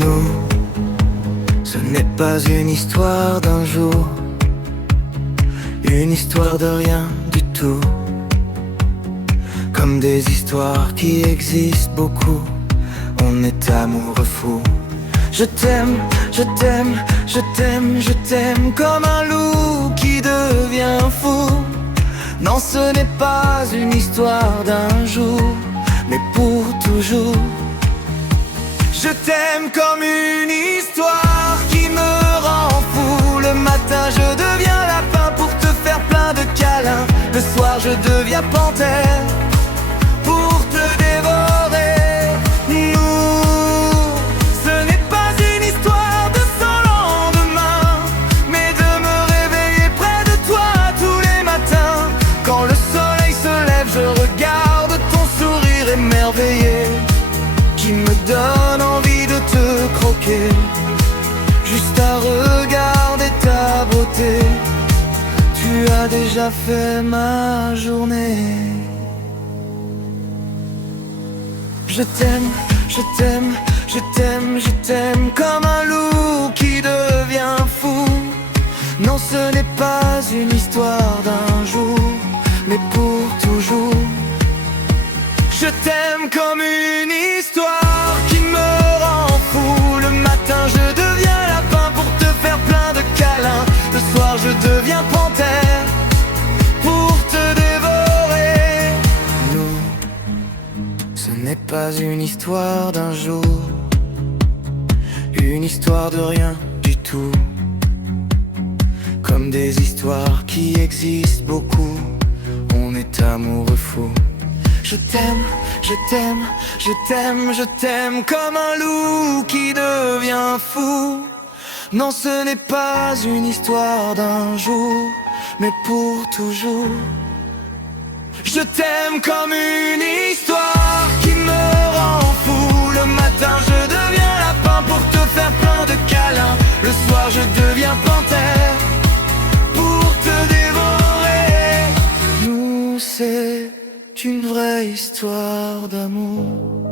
Nous, ce n'est pas une histoire d'un jour, une histoire de rien du tout. Comme des histoires qui existent beaucoup, on est amoureux fou. Je t'aime, je t'aime, je t'aime, je t'aime comme un loup qui devient fou. Non, ce n'est pas une histoire d'un jour, mais pour toujours. Je t'aime comme une histoire qui me rend fou. Le matin je deviens lapin pour te faire plein de câlins. Le soir je deviens panthère pour te dévorer. Nous, ce n'est pas une histoire de sans lendemain, mais de me réveiller près de toi tous les matins. Quand le soleil se lève, je regarde ton sourire émerveillé qui me donne envie de te croquer. Juste à regarder ta beauté, tu as déjà fait ma journée. Je t'aime, je t'aime, je t'aime, je t'aime comme un loup qui devient fou. Non, ce n'est pas une histoire d'un jour, mais pour toujours. Je t'aime comme une histoire qui me rend fou. Le matin je deviens lapin pour te faire plein de câlins. Le soir je deviens panthère pour te dévorer. Nous, ce n'est pas une histoire d'un jour, une histoire de rien du tout. Comme des histoires qui existent beaucoup, on est amoureux fou. Je t'aime, je t'aime, je t'aime, je t'aime comme un loup qui devient fou. Non, ce n'est pas une histoire d'un jour, mais pour toujours. Je t'aime comme une histoire qui me rend fou. Le matin je deviens lapin pour te faire plein de câlins. Le soir je deviens panthère pour te dévorer. Nous, c'est une vraie histoire d'amour.